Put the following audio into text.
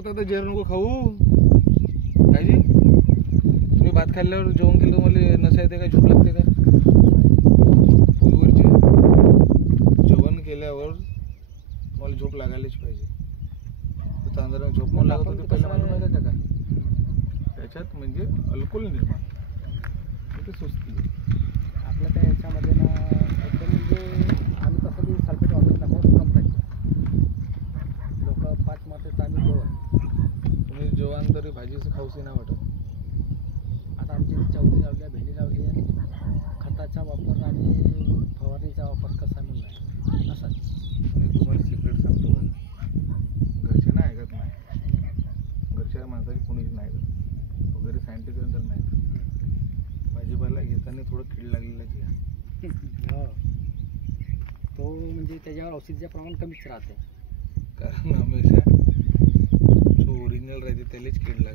पुरता तर जेवण नको खाऊ कायजी. तुम्ही भात खाल्ल्यावर जेवण केलं तुम्हाला नशा येते का, झोप लागते का? फुलवरची जेवण केल्यावर तुम्हाला झोप लागायलाच पाहिजे. तांदळाला झोप पण लागत होती पहिला मालूम आहे का? त्याच्यात म्हणजे अल्कोहोल निर्माण होते, सुस्ती. आपल्या त्या याच्यामध्ये ना एकदम म्हणजे आम्ही तसं बी सल्फेट वापरत नाही, बहुत कम राहील. लोक 5 मारते तर आम्ही जेवण. तुम्ही जेवण तरी भाजीचं खाऊशी नाही वाटत. आता आमची चवळी लावली आहे, भेंडी लावली आहे. खताचा वापर आणि फवारणीचा वापर कसा म्हणून असाच. मी तुम्हाला सिक्रेट सांगतो बघा, घरचे नाही ऐकत नाही, घरच्या माणसाची कोणीच नाही ऐकत. वगैरे सायंटिस्ट तर नाही. भाजीपाला घेताना थोडं कीड लागलेलाच घ्या. हो, तो म्हणजे त्याच्यावर औषधीचं प्रमाण कमीच राहते. कारण हमेशा जो ओरिजिनल राहते त्यालाच कीड लागते.